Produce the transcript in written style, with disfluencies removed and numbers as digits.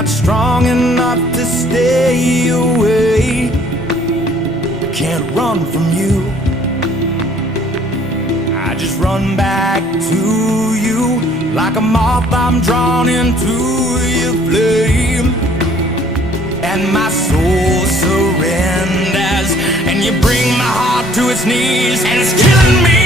not strong enough to stay away. I can't run from you, I just run back to you. Like a moth I'm drawn into your flame, and my soul surrenders, and you bring my heart to its knees, and it's killing me.